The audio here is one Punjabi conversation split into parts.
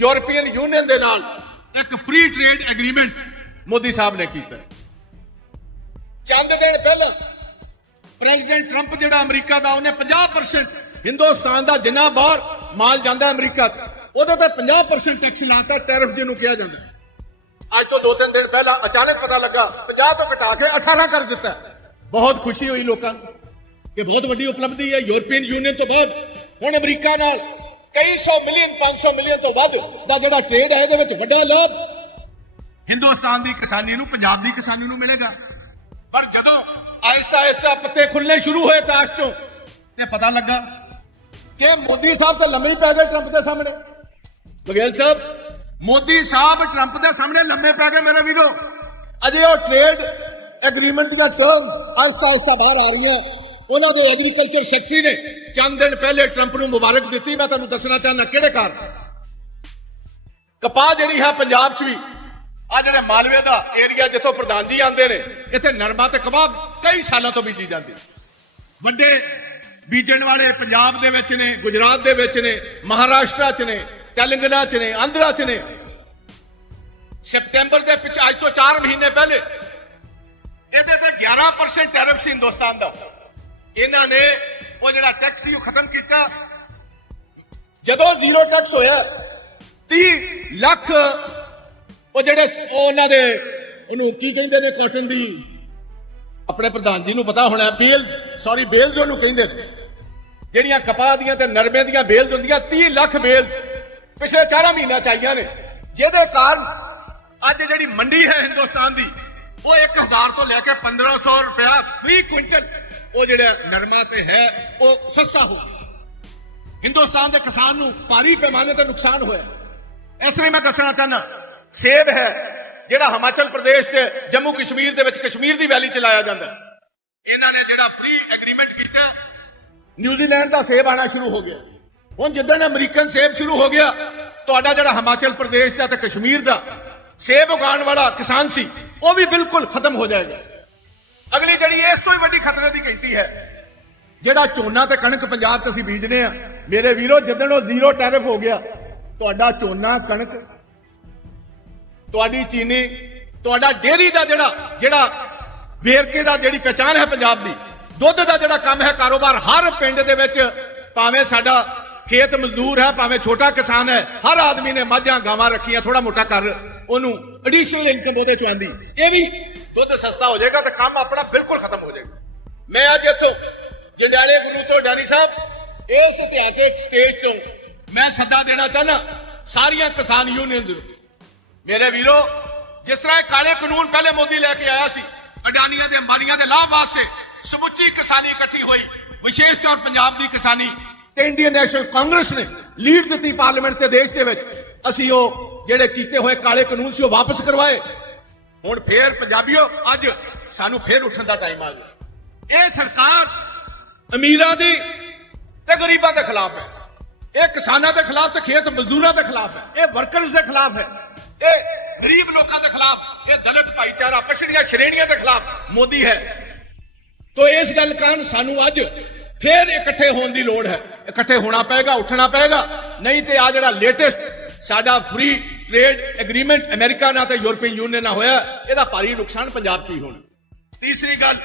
ਯੂਰਪੀਅਨ ਯੂਨੀਅਨ ਦੇ ਨਾਲ ਇੱਕ ਫ੍ਰੀ ਟ੍ਰੇਡ ਐਗਰੀਮੈਂਟ ਮੋਦੀ ਸਾਹਿਬ ਨੇ ਕੀਤਾ ਚੰਦ ਦਿਨ ਪਹਿਲਾਂ ਪ੍ਰੈਜ਼ੀਡੈਂਟ ਟਰੰਪ ਜਿਹੜਾ ਅਮਰੀਕਾ ਦਾ ਉਹਨੇ 50% ਹਿੰਦੁਸਤਾਨ ਦਾ ਜਿੰਨਾ ਬਾਹਰ ਮਾਲ ਜਾਂਦਾ ਅਮਰੀਕਾ ਉਹਦੇ ਤੇ 50% ਟੈਕਸ ਲਾਤਾ ਟੈਰਿਫ ਜਿਹਨੂੰ ਕਿਹਾ ਜਾਂਦਾ ਅੱਜ ਤੋਂ ਦੋ ਤਿੰਨ ਦਿਨ ਪਹਿਲਾਂ ਅਚਾਨਕ ਪਤਾ ਲੱਗਾ 50 ਤੋਂ ਘਟਾ ਕੇ 18 ਕਰ ਦਿੱਤਾ ਬਹੁਤ ਖੁਸ਼ੀ ਹੋਈ ਲੋਕਾਂ ਨੂੰ ਕਿ ਬਹੁਤ ਵੱਡੀ ਉਪਲਬਧੀ ਹੈ ਯੂਰਪੀਅਨ ਯੂਨੀਅਨ ਤੋਂ ਬਾਅਦ ਹੁਣ ਅਮਰੀਕਾ ਨਾਲ ਕਈ 100 ਮਿਲੀਅਨ 500 ਮਿਲੀਅਨ ਤੋਂ ਵੱਧ ਦਾ ਜਿਹੜਾ ਟ੍ਰੇਡ ਹੈ ਇਹਦੇ ਵਿੱਚ ਵੱਡਾ ਲਾਭ ਹਿੰਦੁਸਤਾਨ ਦੀ ਕਿਸਾਨੀ ਨੂੰ ਪੰਜਾਬ ਦੀ ਕਿਸਾਨੀ ਨੂੰ ਮਿਲੇਗਾ ਪਰ ਜਦੋਂ ਐਸਾ ਐਸਾ ਪੱਤੇ ਖੁੱਲਨੇ ਸ਼ੁਰੂ ਹੋਏ ਤਾਸ਼ ਚੋਂ ਤੇ ਪਤਾ ਲੱਗਾ ਕਿ ਮੋਦੀ ਸਾਹਿਬ ਤੇ ਲੰਮੇ ਪੈ ਗਏ ਟਰੰਪ ਦੇ ਸਾਹਮਣੇ ਬਗੇਲ ਸਾਹਿਬ ਮੋਦੀ ਸਾਹਿਬ ਟਰੰਪ ਦੇ ਸਾਹਮਣੇ ਲੰਮੇ ਪੈ ਗਏ ਮੇਰੇ ਵੀਰੋ ਅਜੇ ਉਹ ਟ੍ਰੇਡ ਐਗਰੀਮੈਂਟ ਦਾ ਟਰਮਸ ਐਸਾ ਐਸਾ ਬਾਹਰ ਆ ਰਹੀਆਂ ਉਹਨਾਂ ਦੇ ਐਗਰੀਕਲਚਰ ਸੈਕਟਰੀ ਨੇ ਚੰਦ ਦਿਨ ਪਹਿਲੇ ਟਰੰਪ ਨੂੰ ਮੁਬਾਰਕ ਦਿੱਤੀ ਮੈਂ ਤੁਹਾਨੂੰ ਦੱਸਣਾ ਚਾਹਨਾ ਕਿਹੜੇ ਕਾਰਨ ਕਪਾਹ ਜਿਹੜੀ ਹੈ ਪੰਜਾਬ 'ਚ ਵੀ ਆ ਜਿਹੜੇ ਮਾਲਵੇ ਦਾ ਏਰੀਆ ਜਿੱਥੋਂ ਪ੍ਰਧਾਨ ਜੀ ਆਉਂਦੇ ਨੇ ਇੱਥੇ ਨਰਮਾ ਤੇ ਕਪਾਹ ਕਈ ਸਾਲਾਂ ਤੋਂ ਬੀਜੀ ਜਾਂਦੀ ਵੱਡੇ ਬੀਜਣ ਵਾਲੇ ਪੰਜਾਬ ਦੇ ਵਿੱਚ ਨੇ ਗੁਜਰਾਤ ਦੇ ਵਿੱਚ ਨੇ ਮਹਾਰਾਸ਼ਟਰ 'ਚ ਨੇ ਤੇਲੰਗਾਨਾ 'ਚ ਨੇ ਆਂਧਰਾ 'ਚ ਨੇ ਸਪਟੈਂਬਰ ਦੇ ਪਿਛਾਜ ਤੋਂ 4 ਮਹੀਨੇ ਪਹਿਲੇ ਇਹਦੇ ਤੇ 11% ਟੈਰਿਫ ਸੀ ਹਿੰਦੁਸਤਾਨ ਦਾ ਇਹਨਾਂ ਨੇ ਉਹ ਜਿਹੜਾ ਟੈਕਸ ਹੀ ਉਹ ਖਤਮ ਕੀਤਾ ਜਦੋਂ ਜ਼ੀਰੋ ਟੈਕਸ ਹੋਇਆ 30 ਲੱਖ ਉਹ ਜਿਹੜੇ ਉਹਨਾਂ ਦੇ ਇਹਨੂੰ ਕੀ ਕਹਿੰਦੇ ਨੇ ਕਾਟਨ ਦੀ ਆਪਣੇ ਪ੍ਰਧਾਨ ਜੀ ਨੂੰ ਪਤਾ ਹੋਣਾ ਬੇਲ ਸੌਰੀ ਜੋ ਉਹਨੂੰ ਕਹਿੰਦੇ ਨੇ ਜਿਹੜੀਆਂ ਕਪਾਹ ਦੀਆਂ ਤੇ ਨਰਮੇ ਦੀਆਂ ਬੇਲ ਹੁੰਦੀਆਂ 30 ਲੱਖ ਬੇਲ ਪਿਛਲੇ 4 ਮਹੀਨਾ ਚਾਹੀਆਂ ਨੇ ਜਿਹਦੇ ਕਾਰਨ ਅੱਜ ਜਿਹੜੀ ਮੰਡੀ ਹੈ ਹਿੰਦੁਸਤਾਨ ਦੀ ਉਹ 1000 ਤੋਂ ਲੈ ਕੇ 1500 ਰੁਪਿਆ ਫੀ ਕੁਇੰਟਲ ਉਹ ਜਿਹੜਾ ਨਰਮਾ ਤੇ ਹੈ ਉਹ ਸੱਸਾ ਹੋ ਗਿਆ ਹਿੰਦੁਸਤਾਨ ਦੇ ਕਿਸਾਨ ਨੂੰ ਭਾਰੀ ਪੈਮਾਨੇ ਤੇ ਨੁਕਸਾਨ ਹੋਇਆ ਇਸ ਲਈ ਮੈਂ ਦੱਸਣਾ ਚਾਹਨਾ ਸੇਬ ਹੈ ਜਿਹੜਾ ਹਿਮਾਚਲ ਪ੍ਰਦੇਸ਼ ਤੇ ਜੰਮੂ ਕਸ਼ਮੀਰ ਦੇ ਵਿੱਚ ਕਸ਼ਮੀਰ ਦੀ ਵੈਲੀ ਚ ਲਾਇਆ ਜਾਂਦਾ ਇਹਨਾਂ ਨੇ ਜਿਹੜਾ ਫ੍ਰੀ ਐਗਰੀਮੈਂਟ ਕੀਤਾ ਨਿਊਜ਼ੀਲੈਂਡ ਦਾ ਸੇਬ ਆਣਾ ਸ਼ੁਰੂ ਹੋ ਗਿਆ ਹੁਣ ਜਿੱਦਾਂ ਅਮਰੀਕਨ ਸੇਬ ਸ਼ੁਰੂ ਹੋ ਗਿਆ ਤੁਹਾਡਾ ਜਿਹੜਾ ਹਿਮਾਚਲ ਪ੍ਰਦੇਸ਼ ਦਾ ਤੇ ਕਸ਼ਮੀਰ ਦਾ ਸੇਬ ਉਗਾਉਣ ਵਾਲਾ ਕਿਸਾਨ ਸੀ ਉਹ ਵੀ ਬਿਲਕੁਲ ਖਤਮ ਹੋ ਜਾਏਗਾ ਅਗਲੀ ਜਿਹੜੀ ਇਸ ਤੋਂ ਹੀ ਵੱਡੀ ਖਤਰੇ ਦੀ ਕਹਿੰਦੀ ਹੈ ਜਿਹੜਾ ਝੋਨਾ ਤੇ ਕਣਕ ਪੰਜਾਬ 'ਚ ਅਸੀਂ ਬੀਜਨੇ ਆ ਮੇਰੇ ਵੀਰੋ ਜਦੋਂ ਉਹ ਜ਼ੀਰੋ ਟੈਰਿਫ ਹੋ ਗਿਆ ਤੁਹਾਡਾ ਝੋਨਾ ਕਣਕ ਤੁਹਾਡੀ ਚੀਨੀ ਤੁਹਾਡਾ ਡੇਰੀ ਦਾ ਜਿਹੜਾ ਜਿਹੜਾ ਵੇਰਕੇ ਦਾ ਜਿਹੜੀ ਪਛਾਣ ਹੈ ਪੰਜਾਬ ਦੀ ਦੁੱਧ ਦਾ ਜਿਹੜਾ ਕੰਮ ਹੈ ਕਾਰੋਬਾਰ ਹਰ ਪਿੰਡ ਦੇ ਵਿੱਚ ਭਾਵੇਂ ਸਾਡਾ ਖੇਤ ਮਜ਼ਦੂਰ ਹੈ ਭਾਵੇਂ ਛੋਟਾ ਕਿਸਾਨ ਹੈ ਹਰ ਆਦਮੀ ਨੇ ਮੱਝਾਂ ਗਾਵਾਂ ਰੱਖੀਆਂ ਥੋੜਾ ਮੋਟਾ ਕਰ ਉਹਨੂੰ ਐਡੀਸ਼ਨਲ ਇਨਕਮ ਉਹਦੇ ਚ ਆਂਦੀ ਇਹ ਵੀ ਦੁੱਧ ਸਸਤਾ ਹੋ ਜਾਏਗਾ ਤਾਂ ਕੰਮ ਆਪਣਾ ਬਿਲਕੁਲ ਖਤਮ ਹੋ ਜਾਏਗਾ ਮੈਂ ਅੱਜ ਇੱਥੋਂ ਜੰਡਿਆਲੇ ਗੁਰੂ ਤੋਂ ਡਾਨੀ ਸਾਹਿਬ ਇਸ ਇਤਿਹਾਸਿਕ ਸਟੇਜ ਤੋਂ ਮੈਂ ਸੱਦਾ ਦੇਣਾ ਚਾਹਨਾ ਸਾਰੀਆਂ ਕਿਸਾਨ ਯੂਨੀਅਨਸ ਨੂੰ ਮੇਰੇ ਵੀਰੋ ਜਿਸ ਤਰ੍ਹਾਂ ਕਾਲੇ ਕਾਨੂੰਨ ਪਹਿਲੇ ਮੋਦੀ ਲੈ ਕੇ ਆਇਆ ਸੀ ਅਡਾਨੀਆਂ ਦੇ ਅੰਬਾਨੀਆਂ ਦੇ ਲਾਭ ਵਾਸਤੇ ਸਮੁੱਚੀ ਕਿਸਾਨੀ ਇਕੱਠੀ ਹੋਈ ਵਿਸ਼ੇਸ਼ ਤੌਰ ਪੰਜਾਬ ਦੀ ਕਿਸਾਨੀ ਤੇ ਇੰਡੀਅਨ ਨੈਸ਼ਨਲ ਕਾਂਗਰਸ ਨੇ ਲੀਡ ਦਿੱਤੀ ਪਾਰਲੀਮੈਂਟ ਤੇ ਦੇਸ਼ ਦੇ ਵਿੱਚ ਅਸੀਂ ਉਹ ਜਿਹੜੇ ਕੀਤੇ ਹੋਏ ਕਾਲੇ ਕਾਨੂੰਨ ਸੀ ਉਹ ਵਾਪਸ ਕਰਵਾਏ ਹੁਣ ਫੇਰ ਪੰਜਾਬੀਓ ਅੱਜ ਸਾਨੂੰ ਫੇਰ ਉੱਠਣ ਦਾ ਟਾਈਮ ਆ ਗਿਆ ਇਹ ਸਰਕਾਰ ਅਮੀਰਾਂ ਦੀ ਤੇ ਗਰੀਬਾਂ ਦੇ ਖਿਲਾਫ ਹੈ ਇਹ ਕਿਸਾਨਾਂ ਦੇ ਖਿਲਾਫ ਤੇ ਖੇਤ ਮਜ਼ਦੂਰਾਂ ਦੇ ਖਿਲਾਫ ਹੈ ਇਹ ਵਰਕਰਸ ਦੇ ਖਿਲਾਫ ਹੈ ਇਹ ਗਰੀਬ ਲੋਕਾਂ ਦੇ ਖਿਲਾਫ ਇਹ ਦਲਿਤ ਭਾਈਚਾਰਾ ਪਛੜੀਆਂ ਸ਼੍ਰੇਣੀਆਂ ਦੇ ਖਿਲਾਫ ਮੋਦੀ ਹੈ ਤੋ ਇਸ ਗੱਲ ਕਾਰਨ ਸਾਨੂੰ ਅੱਜ ਫੇਰ ਇਕੱਠੇ ਹੋਣ ਦੀ ਲੋੜ ਹੈ ਇਕੱਠੇ ਹੋਣਾ ਪਏਗਾ ਉੱਠਣਾ ਪਏਗਾ ਨਹੀਂ ਤੇ ਆ ਜਿਹੜਾ ਲੇਟੈਸਟ ਸਾਡਾ ਫ੍ਰੀ ਟ੍ਰੇਡ ਐਗਰੀਮੈਂਟ ਅਮਰੀਕਾ ਨਾਲ ਤੇ ਯੂਰਪੀਅਨ ਯੂਨੀਅਨ ਨਾਲ ਹੋਇਆ ਇਹਦਾ ਭਾਰੀ ਨੁਕਸਾਨ ਪੰਜਾਬ 'ਚ ਹੀ ਹੋਣਾ ਤੀਸਰੀ ਗੱਲ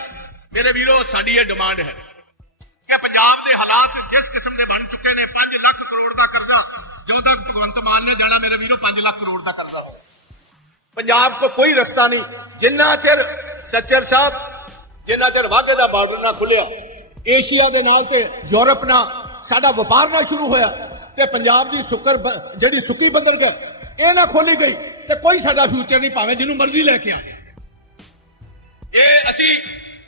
ਮੇਰੇ ਵੀਰੋ ਸਾਡੀ ਇਹ ਡਿਮਾਂਡ ਹੈ ਕਿ ਪੰਜਾਬ ਦੇ ਹਾਲਾਤ ਜਿਸ ਕਿਸਮ ਦੇ ਬਣ ਚੁੱਕੇ ਨੇ 5 ਲੱਖ ਕਰੋੜ ਦਾ ਕਰਜ਼ਾ ਜਦੋਂ ਤੱਕ ਭਗਵੰਤ ਮਾਨ ਨੇ ਜਾਣਾ ਮੇਰੇ ਵੀਰੋ 5 ਲੱਖ ਕਰੋੜ ਦਾ ਕਰਜ਼ਾ ਹੋਵੇ ਪੰਜਾਬ ਕੋ ਕੋਈ ਰਸਤਾ ਨਹੀਂ ਜਿੰਨਾ ਚਿਰ ਸੱਚਰ ਸਾਹਿਬ ਜਿੰਨਾ ਚਿਰ ਵਾਅਦੇ ਦਾ ਬਾਰਡਰ ਨਾ ਖੁੱਲਿਆ ਏਸ਼ੀਆ ਦੇ ਨਾਲ ਤੇ ਯੂਰਪ ਨਾਲ ਸਾਡਾ ਵਪਾਰ ਨਾ ਸ਼ੁਰੂ ਹੋਇਆ ਤੇ ਪੰਜਾਬ ਦੀ ਸੁਕਰ ਜਿਹੜੀ ਸੁੱਕੀ ਬੰਦਰਗਾਹ ਇਹ ਨਾ ਖੋਲੀ ਗਈ ਤੇ ਕੋਈ ਸਾਡਾ ਫਿਊਚਰ ਨਹੀਂ ਭਾਵੇਂ ਜਿਹਨੂੰ ਮਰਜ਼ੀ ਲੈ ਕੇ ਆਵੇ ਇਹ ਅਸੀਂ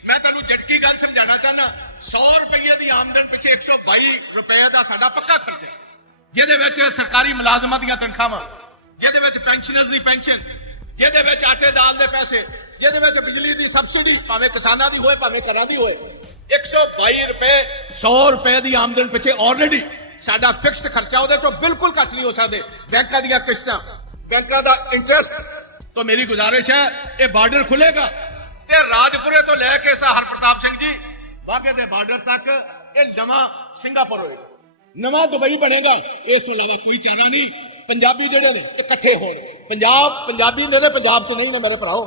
ਮੈਂ ਤੁਹਾਨੂੰ ਝਟਕੀ ਗੱਲ ਸਮਝਾਣਾ ਚਾਹਨਾ 100 ਰੁਪਏ ਦੀ ਆਮਦਨ ਪਿੱਛੇ 122 ਰੁਪਏ ਦਾ ਸਾਡਾ ਪੱਕਾ ਖਰਚਾ ਜਿਹਦੇ ਵਿੱਚ ਸਰਕਾਰੀ ਮੁਲਾਜ਼ਮਾਂ ਦੀਆਂ ਤਨਖਾਹਾਂ ਜਿਹਦੇ ਵਿੱਚ ਪੈਨਸ਼ਨਰਸ ਦੀ ਪੈਨਸ਼ਨ ਜਿਹਦੇ ਵਿੱਚ ਆਟੇ ਦਾਲ ਦੇ ਪੈਸੇ ਜਿਹਦੇ ਵਿੱਚ ਬਿਜਲੀ ਦੀ ਸਬਸਿਡੀ ਭਾਵੇਂ ਕਿਸਾਨਾਂ ਦੀ ਹੋਵੇ ਭਾਵੇਂ ਘਰਾਂ ਦੀ ਹੋਵੇ 122 ਰੁਪਏ 100 ਰੁਪਏ ਦੀ ਆਮਦਨ ਪਿੱਛੇ ਆਲਰੇਡੀ ਸਾਡਾ ਫਿਕਸਡ ਖਰਚਾ ਉਹਦੇ ਚੋਂ ਬਿਲਕੁਲ ਘੱਟ ਨਹੀਂ ਹੋ ਸਕਦੇ ਬੈਂਕਾਂ ਦੀਆਂ ਕਿਸ਼ਤਾਂ ਬੈਂਕਾਂ ਦਾ ਇੰਟਰਸਟ ਤੋਂ ਮੇਰੀ ਗੁਜ਼ਾਰਿਸ਼ ਹੈ ਇਹ ਬਾਰਡਰ ਖੁੱਲੇਗਾ ਤੇ ਰਾਜਪੁਰੇ ਤੋਂ ਲੈ ਕੇ ਸਾ ਹਰਪ੍ਰਤਾਪ ਸਿੰਘ ਜੀ ਬਾਗੇ ਦੇ ਬਾਰਡਰ ਤੱਕ ਇਹ ਨਵਾਂ ਸਿੰਗਾਪੁਰ ਹੋਏਗਾ ਨਵਾਂ ਦੁਬਈ ਬਣੇਗਾ ਇਸ ਤੋਂ ਇਲਾਵਾ ਕੋਈ ਚਾਰਾ ਨਹੀਂ ਪੰਜਾਬੀ ਜਿਹੜੇ ਨੇ ਇਕੱਠੇ ਹੋਣ ਪੰਜਾਬ ਪੰਜਾਬੀ ਮੇਰੇ ਪੰਜਾਬ 'ਚ ਨਹੀਂ ਨੇ ਮੇਰੇ ਭਰਾਓ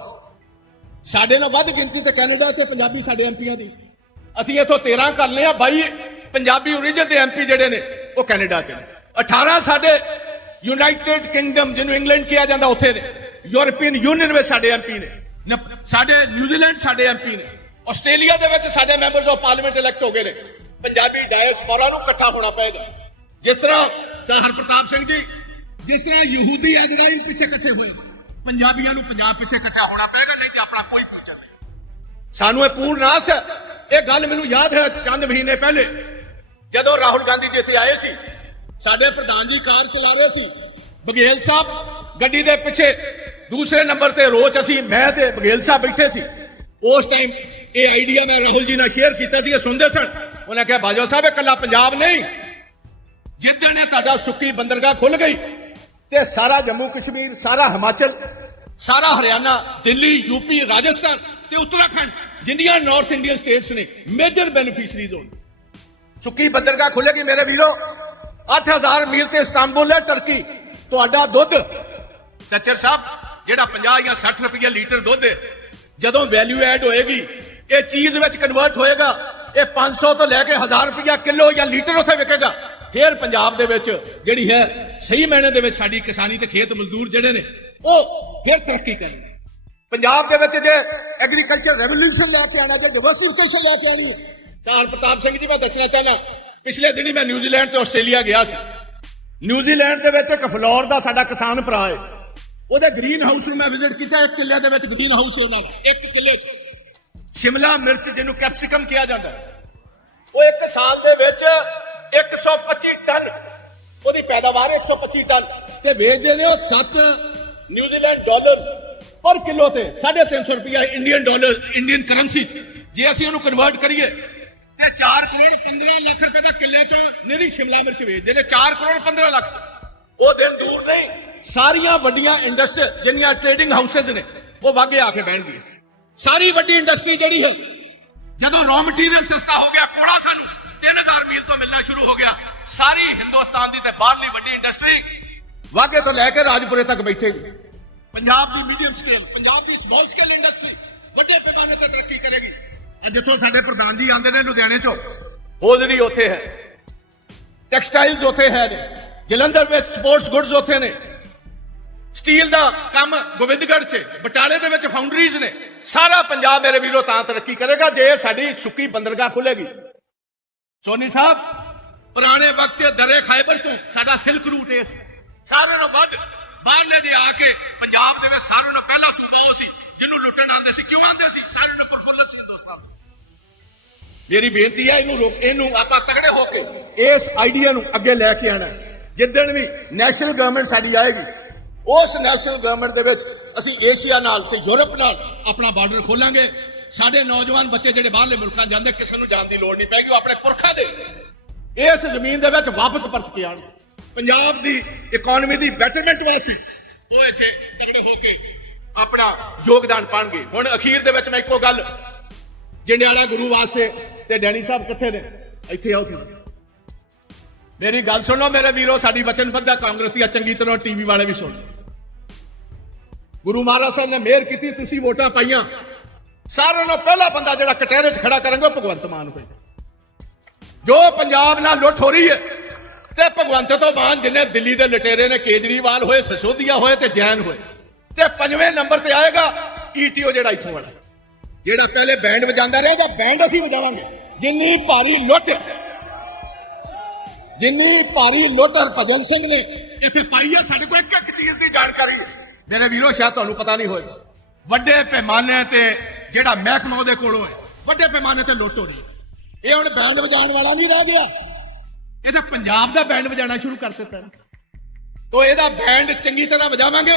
ਸਾਡੇ ਨਾਲ ਵੱਧ ਗਿਣਤੀ ਤੇ ਕੈਨੇਡਾ 'ਚ ਪੰਜਾਬੀ ਸਾਡੇ ਐਮਪੀਆਂ ਦੀ ਅਸੀਂ ਇਥੋਂ 13 ਕਰ ਲਿਆ ਬਾਈ ਪੰਜਾਬੀ origin ਦੇ ਐਮਪੀ ਜਿਹੜੇ ਨੇ ਉਹ ਕੈਨੇਡਾ ਚ ਨੇ 18 ਸਾਡੇ ਯੂਨਾਈਟਿਡ ਕਿੰਗਡਮ ਜਿਹਨੂੰ ਇੰਗਲੈਂਡ ਕਿਹਾ ਜਾਂਦਾ ਉੱਥੇ ਨੇ ਯੂਰਪੀਅਨ ਯੂਨੀਅਨ ਵਿੱਚ ਸਾਡੇ ਐਮਪੀ ਨੇ ਸਾਡੇ ਨਿਊਜ਼ੀਲੈਂਡ ਸਾਡੇ ਐਮਪੀ ਨੇ ਆਸਟ੍ਰੇਲੀਆ ਦੇ ਵਿੱਚ ਸਾਡੇ ਮੈਂਬਰਸ ਆਫ ਪਾਰਲੀਮੈਂਟ ਇਲੈਕਟ ਹੋ ਗਏ ਨੇ ਪੰਜਾਬੀ ਡਾਇਸਪੋਰਾ ਨੂੰ ਇਕੱਠਾ ਹੋਣਾ ਪਏਗਾ ਜਿਸ ਤਰ੍ਹਾਂ ਸਰ ਪ੍ਰਤਾਪ ਸਿੰਘ ਜੀ ਜਿਸ ਤਰ੍ਹਾਂ ਯਹੂਦੀ ਇਜ਼ਰਾਈਲ ਪਿੱਛੇ ਇਕੱਠੇ ਹੋਏ ਪੰਜਾਬੀਆਂ ਨੂੰ ਪੰਜਾਬ ਪਿੱਛੇ ਇਕੱਠਾ ਹੋਣਾ ਪਏਗਾ ਨਹੀਂ ਤੇ ਆਪਣਾ ਕੋਈ ਫਿਊਚਰ ਨਹੀਂ ਸਾਨੂੰ ਇਹ ਪੂਰਨ ਆਸ ਇਹ ਗੱਲ ਮੈਨੂੰ ਯਾਦ ਹੈ ਚੰਦ ਮਹੀਨੇ ਪਹਿਲੇ ਜਦੋਂ ਰਾਹੁਲ ਗਾਂਧੀ ਜੀ ਇੱਥੇ ਆਏ ਸੀ ਸਾਡੇ ਪ੍ਰਧਾਨ ਜੀ ਕਾਰ ਚਲਾ ਰਹੇ ਸੀ ਬਗੇਲ ਸਾਹਿਬ ਗੱਡੀ ਦੇ ਪਿੱਛੇ ਦੂਸਰੇ ਨੰਬਰ ਤੇ ਰੋਚ ਅਸੀਂ ਮੈਂ ਤੇ ਬਗੇਲ ਸਾਹਿਬ ਬੈਠੇ ਸੀ ਉਸ ਟਾਈਮ ਇਹ ਆਈਡੀਆ ਮੈਂ ਰਾਹੁਲ ਜੀ ਨਾਲ ਸ਼ੇਅਰ ਕੀਤਾ ਸੀ ਇਹ ਸੁਣਦੇ ਸਨ ਉਹਨਾਂ ਕਿਹਾ ਬਾਜੋ ਸਾਹਿਬ ਇਹ ਕੱਲਾ ਪੰਜਾਬ ਨਹੀਂ ਜਿੱਦਣ ਨੇ ਤੁਹਾਡਾ ਸੁੱਕੀ ਬੰਦਰਗਾਹ ਖੁੱਲ ਗਈ ਤੇ ਸਾਰਾ ਜੰਮੂ ਕਸ਼ਮੀਰ ਸਾਰਾ ਹਿਮਾਚਲ ਸਾਰਾ ਹਰਿਆਣਾ ਦਿੱਲੀ ਯੂਪੀ ਰਾਜਸਥਾਨ ਤੇ ਉੱਤਰਾਖੰਡ ਜਿੰਨੀਆਂ ਨਾਰਥ ਇੰਡੀਅਨ ਸਟੇਟਸ ਨੇ ਮੇਜਰ ਬੈਨੀਫੀਸ਼ਰੀਜ਼ ਹੋਣ ਸੁੱਕੀ ਬੰਦਰਗਾਹ ਖੁੱਲੇਗੀ ਮੇਰੇ ਵੀਰੋ 8000 ਮੀਲ ਤੇ ਇਸਤਾਂਬੁਲ ਹੈ ਤੁਰਕੀ ਤੁਹਾਡਾ ਦੁੱਧ ਸੱਚਰ ਸਾਹਿਬ ਜਿਹੜਾ 50 ਜਾਂ 60 ਰੁਪਏ ਲੀਟਰ ਦੁੱਧ ਹੈ ਜਦੋਂ ਵੈਲਿਊ ਐਡ ਹੋਏਗੀ ਇਹ ਚੀਜ਼ ਵਿੱਚ ਕਨਵਰਟ ਹੋਏਗਾ ਇਹ 500 ਤੋਂ ਲੈ ਕੇ 1000 ਰੁਪਏ ਕਿਲੋ ਜਾਂ ਲੀਟਰ ਉੱਥੇ ਵਿਕੇਗਾ ਫਿਰ ਪੰਜਾਬ ਦੇ ਵਿੱਚ ਜਿਹੜੀ ਹੈ ਸਹੀ ਮਾਇਨੇ ਦੇ ਵਿੱਚ ਸਾਡੀ ਕਿਸਾਨੀ ਤੇ ਖੇਤ ਮਜ਼ਦੂਰ ਜਿਹੜੇ ਨੇ ਉਹ ਫਿਰ ਤਰੱਕੀ ਕਰਨਗੇ ਪੰਜਾਬ ਦੇ ਵਿੱਚ ਜੇ ਐਗਰੀਕਲਚਰ ਰੈਵੋਲੂਸ਼ਨ ਲੈ ਕੇ ਆਣਾ ਜੇ ਡਿਵਰਸਿਫਿਕੇਸ਼ਨ ਲੈ ਕੇ ਆਣੀ ਹੈ ਚਾਰ ਪ੍ਰਤਾਪ ਸਿੰਘ ਜੀ ਮੈਂ ਦੱਸਣਾ ਚਾਹਨਾ ਪਿਛਲੇ ਦਿਨੀ ਮੈਂ ਨਿਊਜ਼ੀਲੈਂਡ ਤੇ ਆਸਟ੍ਰੇਲੀਆ ਗਿਆ ਸੀ ਨਿਊਜ਼ੀਲੈਂਡ ਦੇ ਵਿੱਚ ਇੱਕ ਫਲੋਰ ਦਾ ਸਾਡਾ ਕਿਸਾਨ ਭਰਾ ਹੈ ਉਹਦੇ ਗ੍ਰੀਨ ਹਾਊਸ ਨੂੰ ਮੈਂ ਵਿਜ਼ਿਟ ਕੀਤਾ ਇੱਕ ਕਿੱਲੇ ਦੇ ਵਿੱਚ ਗ੍ਰੀਨ ਹਾਊਸ ਹੈ ਉਹਨਾਂ ਦਾ ਇੱਕ ਕਿੱਲੇ 'ਚ ਸ਼ਿਮਲਾ ਮਿਰਚ ਜਿਹਨੂੰ ਕੈਪਸਿਕਮ ਕਿਹਾ ਜਾਂਦਾ ਉਹ ਇੱਕ ਸਾਲ ਦੇ ਵਿੱਚ 125 ਟਨ ਉਹਦੀ ਪੈਦਾਵਾਰ 125 ਟਨ ਤੇ ਵੇਚਦੇ ਨੇ ਉਹ 7 ਨਿਊਜ਼ੀਲੈਂਡ ਡਾਲਰ ਪਰ ਕਿਲੋ ਤੇ 350 ਰੁਪਏ ਇੰਡੀਅਨ ਡਾਲਰ ਇੰਡੀਅਨ ਕਰੰਸੀ ਜੇ ਅਸੀਂ ਉਹਨੂੰ ਕਨਵਰਟ ਕਰੀਏ ਤੇ 4 ਕਰੋੜ 15 ਲੱਖ ਰੁਪਏ ਦਾ ਕਿੱਲੇ ਚ ਨਹੀਂ ਸ਼ਿਮਲਾ ਮਿਰਚ ਵੇਚਦੇ ਨੇ 4 ਕਰੋੜ 15 ਲੱਖ ਉਹ ਦਿਨ ਦੂਰ ਨਹੀਂ ਸਾਰੀਆਂ ਵੱਡੀਆਂ ਇੰਡਸਟਰੀ ਜਿੰਨੀਆਂ ਟ੍ਰੇਡਿੰਗ ਹਾਊਸਸ ਨੇ ਉਹ ਵਾਗੇ ਆ ਕੇ ਬਹਿਣਗੇ ਸਾਰੀ ਵੱਡੀ ਇੰਡਸਟਰੀ ਜਿਹੜੀ ਹੈ ਜਦੋਂ ਰੋ ਮਟੀਰੀਅਲ ਸਸਤਾ ਹੋ ਗਿਆ ਕੋੜਾ ਸਾਨੂੰ 3000 ਮੀਲ ਤੋਂ ਮਿਲਣਾ ਸ਼ੁਰੂ ਹੋ ਗਿਆ ਸਾਰੀ ਹਿੰਦੁਸਤਾਨ ਦੀ ਤੇ ਬਾਹਰਲੀ ਵੱਡੀ ਇੰਡਸਟਰੀ ਵਾਗੇ ਤੋਂ ਲੈ ਕੇ ਰਾਜਪੁਰੇ ਤੱਕ ਬੈਠੇ ਪੰਜਾਬ ਦੀ ਮੀਡੀਅਮ ਸਕੇਲ ਪੰਜਾਬ ਦੀ ਸਮਾਲ ਸਕੇਲ ਇੰਡਸਟਰੀ ਵੱਡੇ ਪੈਮਾਨੇ ਤੇ ਤਰੱਕੀ ਕਰੇਗੀ ਆ ਜਿੱਥੋਂ ਸਾਡੇ ਪ੍ਰਧਾਨ ਜੀ ਆਉਂਦੇ ਨੇ ਲੁਧਿਆਣੇ ਚੋਂ ਹੋਜਰੀ ਉੱਥੇ ਹੈ ਟੈਕਸਟਾਈਲਸ ਉੱਥੇ ਹੈ ਨੇ ਜਲੰਧਰ ਵਿੱਚ ਸਪੋਰਟਸ ਗੁੱਡਸ ਉੱਥੇ ਨੇ ਸਟੀਲ ਦਾ ਕੰਮ ਗੋਬਿੰਦਗੜ੍ਹ 'ਚ ਬਟਾਲੇ ਦੇ ਵਿੱਚ ਫਾਊਂਡਰੀਜ਼ ਨੇ ਸਾਰਾ ਪੰਜਾਬ ਮੇਰੇ ਵੀਰੋ ਤਾਂ ਤਰੱਕੀ ਕਰੇਗਾ ਜੇ ਸਾਡੀ ਸੁੱਕੀ ਬੰਦਰਗਾਹ ਖੁੱਲੇਗੀ ਸੋਨੀ ਸਾਹਿਬ ਪੁਰਾਣੇ ਵਕਤ 'ਚ ਦਰੇ ਖਾਇਬਰ ਤੋਂ ਸਾਡਾ ਸਿਲਕ ਰੂਟ ਇਸ ਸਾਰਿਆਂ ਨੂੰ ਵੱਧ ਬਾਹਰਲੇ ਦੀ ਆ ਕੇ ਪੰਜਾਬ ਦੇ ਵਿੱਚ ਸਾਰਿਆਂ ਨੂੰ ਪਹਿਲਾ ਸੂਬਾ ਉਹ ਸੀ ਜਿਹਨੂੰ ਲੁੱਟਣ ਆਉਂਦੇ ਸੀ ਕਿਉਂ ਆਉਂਦੇ ਸੀ ਸਾਰੇ ਨੂੰ ਫੁੱਲ ਸੀ ਦੋਸਤਾਂ ਮੇਰੀ ਬੇਨਤੀ ਹੈ ਇਹਨੂੰ ਰੋਕ ਇਹਨੂੰ ਆਪਾਂ ਤਗੜੇ ਹੋ ਕੇ ਇਸ ਆਈਡੀਆ ਨੂੰ ਅੱਗੇ ਲੈ ਕੇ ਆਣਾ ਜਿੱਦਣ ਵੀ ਨੈਸ਼ਨਲ ਗਵਰਨਮੈਂਟ ਸਾਡੀ ਆਏਗੀ ਉਸ ਨੈਸ਼ਨਲ ਗਵਰਨਮੈਂਟ ਦੇ ਵਿੱਚ ਅਸੀਂ ਏਸ਼ੀਆ ਨਾਲ ਤੇ ਯੂਰਪ ਨਾਲ ਆਪਣਾ ਬਾਰਡਰ ਖੋਲਾਂਗੇ ਸਾਡੇ ਨੌਜਵਾਨ ਬੱਚੇ ਜਿਹੜੇ ਬਾਹਰਲੇ ਮੁਲਕਾਂ ਜਾਂਦੇ ਕਿਸੇ ਨੂੰ ਜਾਣ ਦੀ ਲੋੜ ਨਹੀਂ ਪੈਗੀ ਉਹ ਆਪਣੇ ਪੁਰਖਾਂ ਦੇ ਇਸ ਜ਼ਮੀਨ ਦੇ ਵਿੱਚ ਵਾਪਸ ਪਰਤ ਕੇ ਆਣ ਪੰਜਾਬ ਦੀ ਇਕਨੋਮੀ ਦੀ ਬੈਟਰਮੈਂਟ ਵਾਸਤੇ ਉਹ ਇੱਥੇ ਤਗੜੇ ਹੋ ਕੇ ਆਪਣਾ ਯੋਗਦਾਨ ਪਾਣਗੇ ਹੁਣ ਅਖੀਰ ਦੇ ਵਿੱਚ ਮੈਂ ਇੱਕੋ ਗੱਲ ਜੰਡਿਆਲਾ ਗੁਰੂ ਵਾਸਤੇ ਤੇ ਡੈਣੀ ਸਾਹਿਬ ਕਿੱਥੇ ਨੇ ਇੱਥੇ ਆਓ ਤੁਸੀਂ ਮੇਰੀ ਗੱਲ ਸੁਣ ਲਓ ਮੇਰੇ ਵੀਰੋ ਸਾਡੀ ਵਚਨਬੱਧਾ ਕਾਂਗਰਸੀਆ ਚੰਗੀ ਤਰ੍ਹਾਂ ਟੀਵੀ ਵਾਲੇ ਵੀ ਸੁਣ ਗੁਰੂ ਮਹਾਰਾਜ ਸਾਹਿਬ ਨੇ ਮਿਹਰ ਕੀਤੀ ਤੁਸੀਂ ਵੋਟਾਂ ਪਾਈਆਂ ਸਾਰਿਆਂ ਨਾਲੋਂ ਪਹਿਲਾ ਬੰਦਾ ਜਿਹੜਾ ਕਟਹਿਰੇ 'ਚ ਖੜਾ ਕਰਾਂਗਾ ਭਗਵੰਤ ਮਾਨ ਹੋਏ ਜੋ ਪੰਜਾਬ ਨਾਲ ਲੁੱਟ ਹੋ ਰਹੀ ਹੈ ਤੇ ਭਗਵੰਤ ਤੋਂ ਬਾਅਦ ਜਿੰਨੇ ਦਿੱਲੀ ਦੇ ਲਟੇਰੇ ਨੇ ਕੇਜਰੀਵਾਲ ਹੋਏ ਸਸੋਦੀਆ ਹੋਏ ਤੇ ਜੈਨ ਹੋਏ ਤੇ ਪੰਜਵੇਂ ਨੰਬਰ ਤੇ ਆਏਗਾ ਈਟੀਓ e ਜਿਹੜਾ ਇੱਥੋਂ ਵਾਲਾ ਜਿਹੜਾ ਪਹਿਲੇ ਬੈਂਡ ਵਜਾਉਂਦਾ ਰਿਹਾ ਜਾਂ ਬੈਂਡ ਅਸੀਂ ਵਜਾਵਾਂਗੇ ਜਿੰਨੀ ਭਾਰੀ ਲੁੱਟ ਜਿੰਨੀ ਭਾਰੀ ਲੁੱਟ ਹਰਭਜਨ ਸਿੰਘ ਨੇ ਇੱਥੇ ਪਾਈ ਹੈ ਸਾਡੇ ਕੋਲ ਇੱਕ ਇੱਕ ਚੀਜ਼ ਦੀ ਜਾਣਕਾਰੀ ਹੈ ਮੇਰੇ ਵੀਰੋ ਸ਼ਾਇਦ ਤੁਹਾਨੂੰ ਪਤਾ ਨਹੀਂ ਹੋਏਗਾ ਵੱਡੇ ਪੈਮਾਨੇ ਤੇ ਜਿਹੜਾ ਮਹਿਕਮਾ ਉਹਦੇ ਕੋਲੋਂ ਹੈ ਵੱਡੇ ਪੈਮਾਨੇ ਤੇ ਲੁੱਟ ਹੋ ਰਹੀ ਹੈ ਇਹ ਹੁਣ ਬੈਂਡ ਵਜਾਉਣ ਵਾਲਾ ਨਹੀਂ ਰਹਿ ਗਿਆ ਇਹ ਤਾਂ ਪੰਜਾਬ ਦਾ ਬੈਂਡ ਵਜਾਣਾ ਸ਼ੁਰੂ ਕਰ ਦਿੱਤਾ ਹੈ ਤੋ ਇਹਦਾ ਬੈਂਡ ਚੰਗੀ ਤਰ੍ਹਾਂ ਵਜਾਵਾਂਗੇ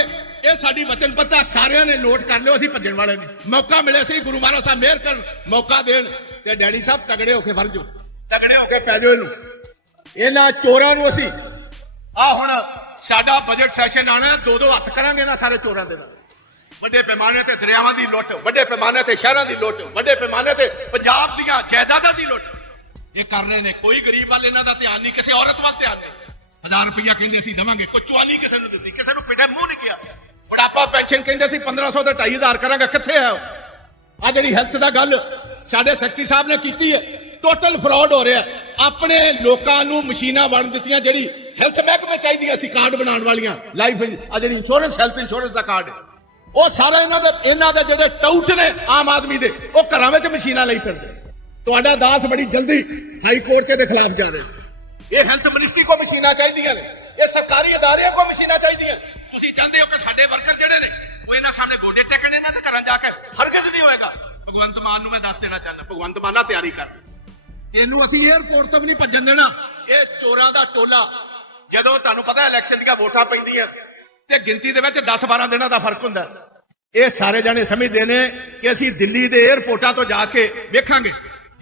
ਇਹ ਸਾਡੀ ਵਚਨ ਪੱਤਾ ਸਾਰਿਆਂ ਨੇ ਨੋਟ ਕਰ ਲਿਓ ਅਸੀਂ ਭੱਜਣ ਵਾਲੇ ਨਹੀਂ ਮੌਕਾ ਮਿਲੇ ਸੀ ਗੁਰੂ ਮਹਾਰਾਜ ਸਾਹਿਬ ਮਿਹਰ ਕਰਨ ਮੌਕਾ ਦੇਣ ਤੇ ਡੈਡੀ ਸਾਹਿਬ ਤਗੜੇ ਹੋ ਕੇ ਫੜ ਜਾਓ ਤਗੜੇ ਹੋ ਕੇ ਪੈ ਜਾਓ ਇਹਨੂੰ ਇਹਨਾਂ ਚੋਰਾਂ ਨੂੰ ਅਸੀਂ ਆ ਹੁਣ ਸਾਡਾ ਬਜਟ ਸੈਸ਼ਨ ਆਣਾ ਦੋ ਦੋ ਹੱਥ ਕਰਾਂਗੇ ਨਾ ਸਾਰੇ ਚੋਰਾਂ ਦੇ ਨਾਲ ਵੱਡੇ ਪੈਮਾਨੇ ਤੇ ਦਰਿਆਵਾਂ ਦੀ ਲੁੱਟ ਵੱਡੇ ਪੈਮਾਨੇ ਤੇ ਸ਼ਹਿਰਾਂ ਦੀ ਲੁੱਟ ਵੱਡੇ ਪੈਮਾਨੇ ਤੇ ਪੰਜਾਬ ਦੀਆਂ ਜਾਇਦਾਦਾਂ ਦੀ ਲੁੱਟ ਇਹ ਕਰ ਰਹੇ ਨੇ ਕੋਈ ਗਰੀਬ ਵਾਲੇ ਇਹਨਾਂ ਦਾ ਧਿਆਨ ਨਹੀਂ ਕਿਸੇ ਔਰਤ ਵੱਲ ਧਿਆਨ ਨਹੀਂ 1000 ਰੁਪਇਆ ਕਹਿੰਦੇ ਅਸੀਂ ਦਵਾਂਗੇ ਕੋ ਚੁਆਨੀ ਕਿਸੇ ਨੂੰ ਦਿੱਤੀ ਕਿਸੇ ਨੂੰ ਪਿੱਟੇ ਮੂੰਹ ਨਹੀਂ ਗਿਆ ਬੜਾਪਾ ਪੈਨਸ਼ਨ ਕਹਿੰਦੇ ਅਸੀਂ 1500 ਤੇ 2500 ਕਰਾਂਗੇ ਕਿੱਥੇ ਹੈ ਆ ਜਿਹੜੀ ਹੈਲਥ ਦਾ ਗੱਲ ਸਾਡੇ ਸੈਕਟਰੀ ਸਾਹਿਬ ਨੇ ਕੀਤੀ ਹੈ ਟੋਟਲ ਫਰਾਡ ਹੋ ਰਿਹਾ ਆਪਣੇ ਲੋਕਾਂ ਨੂੰ ਮਸ਼ੀਨਾਂ ਵੰਡ ਦਿੱਤੀਆਂ ਜਿਹੜੀ ਹੈਲਥ ਮਹਿਕਮੇ ਚਾਹੀਦੀਆਂ ਸੀ ਕਾਰਡ ਬਣਾਉਣ ਵਾਲੀਆਂ ਲਾਈਫ ਆ ਜਿਹੜੀ ਇੰਸ਼ੋਰੈਂਸ ਹੈਲਥ ਇੰਸ਼ੋਰੈਂਸ ਦਾ ਕਾਰਡ ਉਹ ਸਾਰੇ ਇਹਨਾਂ ਦੇ ਇਹਨਾਂ ਦੇ ਜਿਹੜੇ ਟਾਊਟ ਨੇ ਆਮ ਆਦਮੀ ਦੇ ਉਹ ਘਰਾਂ ਵਿੱਚ ਮਸ਼ੀਨਾਂ ਲਈ ਫਿਰਦੇ ਤੁਹਾਡਾ ਦਾਸ ਬੜੀ ਜਲਦੀ ਹਾਈ ਕੋਰਟ ਦੇ ਖਿਲਾਫ ਜਾ ਰਿਹਾ ਇਹ ਹੈਲਥ ਮਿਨਿਸਟਰੀ ਕੋ ਮਸ਼ੀਨਾਂ ਚਾਹੀਦੀਆਂ ਨੇ ਇਹ ਸਰਕਾਰੀ ਅਦਾਰਿਆਂ ਕੋ ਮਸ਼ੀਨਾਂ ਚਾਹੀਦੀਆਂ ਤੁਸੀਂ ਚਾਹੁੰਦੇ ਹੋ ਕਿ ਸਾਡੇ ਵਰਕਰ ਜਿਹੜੇ ਨੇ ਉਹ ਇਹਨਾਂ ਸਾਹਮਣੇ ਗੋਡੇ ਟੇਕਣ ਇਹਨਾਂ ਦੇ ਘਰਾਂ ਜਾ ਕੇ ਹਰਗਿਜ਼ ਨਹੀਂ ਹੋਏਗਾ ਭਗਵੰਤ ਮਾਨ ਨੂੰ ਮੈਂ ਦੱਸ ਦੇਣਾ ਚਾਹੁੰਦਾ ਭਗਵੰਤ ਮਾਨਾ ਤਿਆਰੀ ਕਰ ਇਹਨੂੰ ਅਸੀਂ 에어ਪੋਰਟ ਤੋਂ ਵੀ ਨਹੀਂ ਭੱਜਣ ਦੇਣਾ ਇਹ ਚੋਰਾਂ ਦਾ ਟੋਲਾ ਜਦੋਂ ਤੁਹਾਨੂੰ ਪਤਾ ਇਲੈਕਸ਼ਨ ਦੀਆਂ ਵੋਟਾਂ ਪੈਂਦੀਆਂ ਤੇ ਗਿਣਤੀ ਦੇ ਵਿੱਚ 10-12 ਦਿਨਾਂ ਦਾ ਫਰਕ ਹੁੰਦਾ ਇਹ ਸਾਰੇ ਜਾਣੇ ਸਮਝਦੇ ਨੇ ਕਿ ਅਸੀਂ ਦਿੱਲੀ ਦੇ 에어ਪੋਰਟਾਂ ਤੋਂ ਜਾ ਕੇ ਵੇਖਾਂਗੇ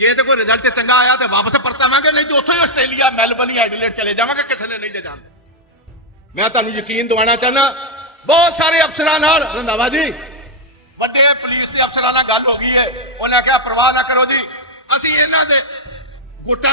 ਜੇ ਤੇ ਕੋਈ ਰਿਜ਼ਲਟ ਚੰਗਾ ਆਇਆ ਤੇ ਵਾਪਸ ਪਰਤਾਵਾਂਗੇ ਨਹੀਂ ਤੇ ਉੱਥੋਂ ਹੀ ਆਸਟ੍ਰੇਲੀਆ ਮੈਲਬਨ ਹੀ ਐਡਲੇਡ ਚਲੇ ਜਾਵਾਂਗੇ ਕਿਸੇ ਨੇ ਨਹੀਂ ਜਾਣਦੇ ਮੈਂ ਤੁਹਾਨੂੰ ਯਕੀਨ ਦਿਵਾਉਣਾ ਚਾਹਨਾ ਬਹੁਤ ਸਾਰੇ ਅਫਸਰਾਂ ਨਾਲ ਰੰਦਾਵਾ ਜੀ ਵੱਡੇ ਪੁਲਿਸ ਦੇ ਅਫਸਰਾਂ ਨਾਲ ਗੱਲ ਹੋ ਗਈ ਹੈ ਉਹਨਾਂ ਕਿਹਾ ਪਰਵਾਹ ਨਾ ਕਰੋ ਜੀ ਅਸੀਂ ਇਹਨਾਂ ਦੇ ਗੁੱਟਾ